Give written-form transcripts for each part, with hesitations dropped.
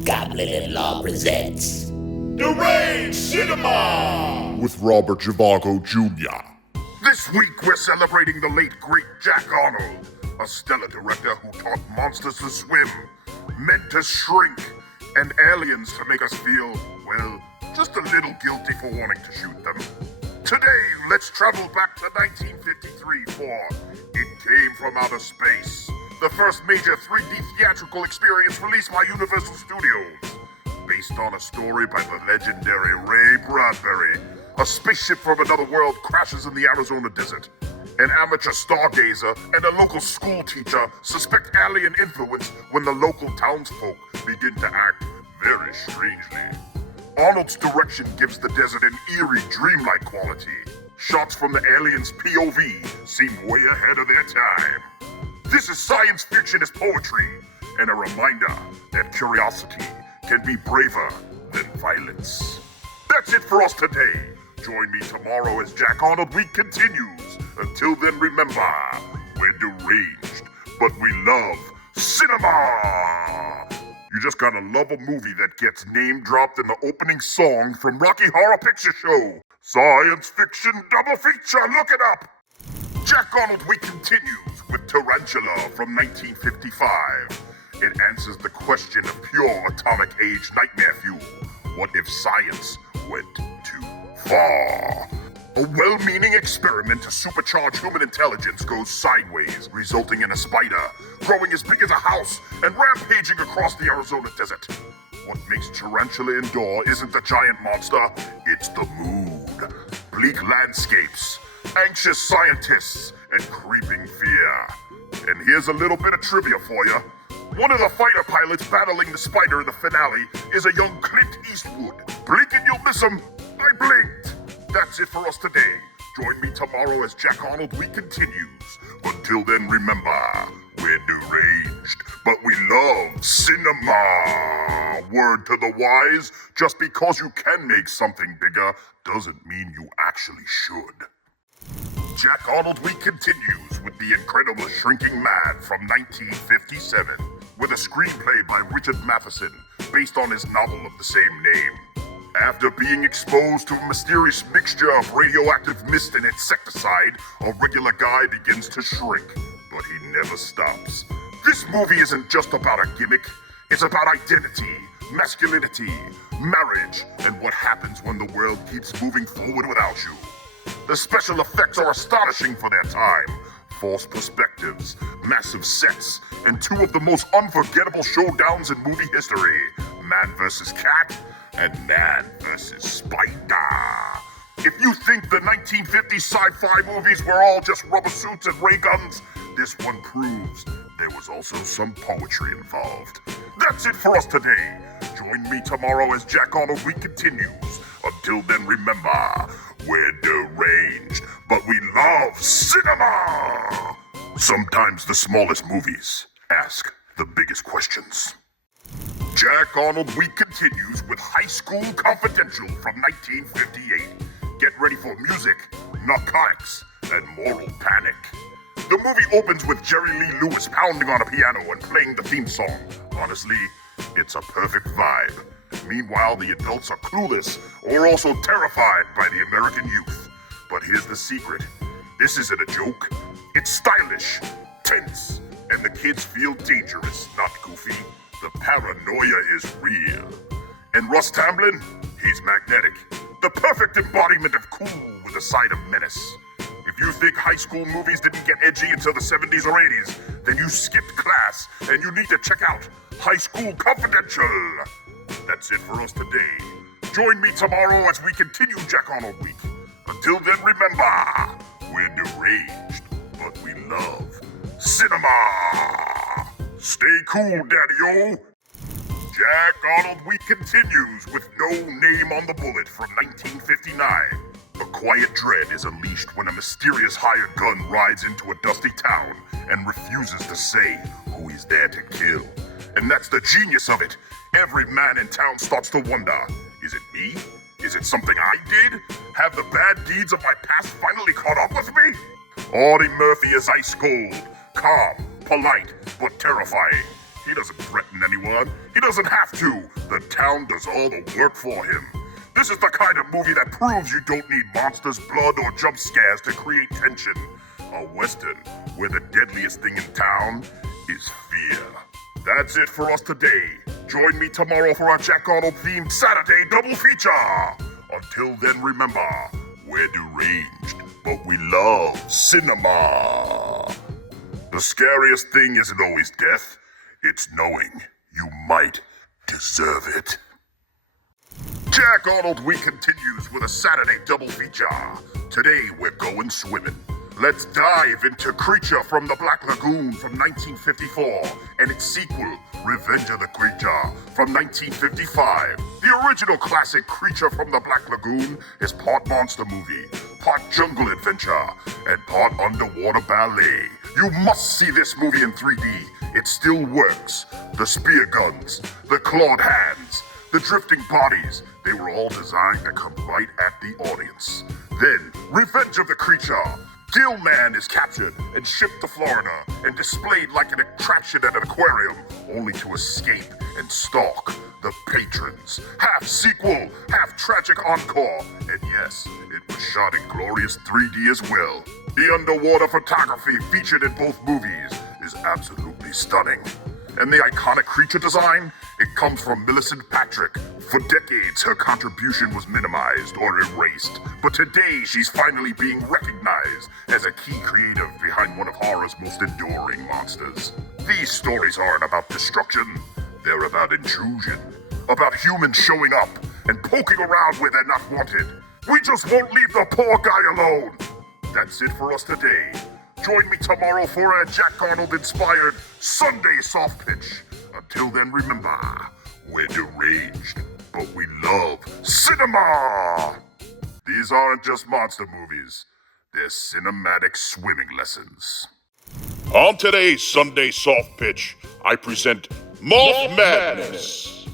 Goblin-In-Law presents Deranged Cinema! With Robert Zhivago Jr. This week we're celebrating the late great Jack Arnold, a stellar director who taught monsters to swim, men to shrink, and aliens to make us feel, well, just a little guilty for wanting to shoot them. Today, let's travel back to 1953 for It Came From Outer Space, the first major 3D theatrical experience released by Universal Studios. Based on a story by the legendary Ray Bradbury, a spaceship from another world crashes in the Arizona desert. An amateur stargazer and a local school teacher suspect alien influence when the local townsfolk begin to act very strangely. Arnold's direction gives the desert an eerie, dreamlike quality. Shots from the aliens' POV seem way ahead of their time. This is science fiction as poetry, and a reminder that curiosity can be braver than violence. That's it for us today. Join me tomorrow as Jack Arnold Week continues. Until then, remember, we're deranged, but we love cinema! You just gotta love a movie that gets name-dropped in the opening song from Rocky Horror Picture Show. Science fiction double feature, look it up! Jack Arnold Week continues with Tarantula from 1955. It answers the question of pure atomic age nightmare fuel. What if science went too far? A well-meaning experiment to supercharge human intelligence goes sideways, resulting in a spider growing as big as a house and rampaging across the Arizona desert. What makes Tarantula endure isn't the giant monster, it's the mood. Bleak landscapes, anxious scientists, and creeping fear. And here's a little bit of trivia for you. One of the fighter pilots battling the spider in the finale is a young Clint Eastwood. Blink and you'll miss him. I blinked. That's it for us today. Join me tomorrow as Jack Arnold Week continues. Until then, remember, we're deranged, but we love cinema. Word to the wise, just because you can make something bigger doesn't mean you actually should. Jack Arnold Week continues with The Incredible Shrinking Man from 1957, with a screenplay by Richard Matheson based on his novel of the same name. After being exposed to a mysterious mixture of radioactive mist and insecticide, a regular guy begins to shrink, but he never stops. This movie isn't just about a gimmick, it's about identity, masculinity, marriage, and what happens when the world keeps moving forward without you. The special effects are astonishing for their time. False perspectives, massive sets, and two of the most unforgettable showdowns in movie history, Man vs. Cat and Man vs. Spider. If you think the 1950s sci-fi movies were all just rubber suits and ray guns, this one proves there was also some poetry involved. That's it for us today. Join me tomorrow as Jack Arnold Week continues. Until then, remember, we're deranged, but we love cinema! Sometimes the smallest movies ask the biggest questions. Jack Arnold Week continues with High School Confidential from 1958. Get ready for music, narcotics, and moral panic. The movie opens with Jerry Lee Lewis pounding on a piano and playing the theme song. Honestly, it's a perfect vibe. Meanwhile, the adults are clueless or also terrified by the American youth. But here's the secret. This isn't a joke. It's stylish, tense, and the kids feel dangerous, not goofy. The paranoia is real. And Russ Tamblyn, he's magnetic. The perfect embodiment of cool with a side of menace. If you think high school movies didn't get edgy until the 70s or 80s, then you skipped class and you need to check out High School Confidential. That's it for us today. Join me tomorrow as we continue Jack Arnold Week. Until then, remember, we're deranged, but we love cinema. Stay cool, Daddy-O. Jack Arnold Week continues with No Name on the Bullet from 1959. A quiet dread is unleashed when a mysterious hired gun rides into a dusty town and refuses to say who he's there to kill. And that's the genius of it. Every man in town starts to wonder, is it me? Is it something I did? Have the bad deeds of my past finally caught up with me? Audie Murphy is ice cold, calm, polite, but terrifying. He He doesn't threaten anyone. He doesn't have to. The town does all the work for him. This is the kind of movie that proves you don't need monsters, blood, or jump scares to create tension. A Western where the deadliest thing in town is fear. That's it for us today. Join me tomorrow for our Jack Arnold themed Saturday double feature. Until then, remember, we're deranged, but we love cinema. The scariest thing isn't always death. It's knowing you might deserve it. Jack Arnold Week continues with a Saturday double feature. Today we're going swimming. Let's dive into Creature from the Black Lagoon from 1954 and its sequel, Revenge of the Creature from 1955. The original classic Creature from the Black Lagoon is part monster movie, part jungle adventure, and part underwater ballet. You must see this movie in 3D. It still works. The spear guns, the clawed hands, the drifting bodies, they were all designed to come right at the audience. Then, Revenge of the Creature. Gillman is captured and shipped to Florida and displayed like an attraction at an aquarium, only to escape and stalk the patrons. Half sequel, half tragic encore, and yes, it was shot in glorious 3D as well. The underwater photography featured in both movies is absolutely stunning. And the iconic creature design? It comes from Millicent Patrick. For decades, her contribution was minimized or erased, but today she's finally being recognized as a key creative behind one of horror's most enduring monsters. These stories aren't about destruction, they're about intrusion, about humans showing up and poking around where they're not wanted. We just won't leave the poor guy alone. That's it for us today. Join me tomorrow for a Jack Arnold-inspired Sunday soft pitch. Until then, remember, we're deranged, but we love cinema! These aren't just monster movies. They're cinematic swimming lessons. On today's Sunday Soft Pitch, I present Moth Madness,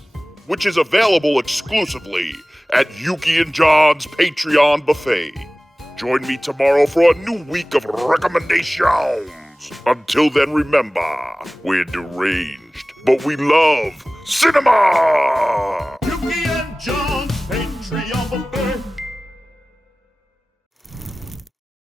which is available exclusively at Yuki and John's Patreon buffet. Join me tomorrow for a new week of recommendations. Until then, remember, we're deranged, but we love cinema!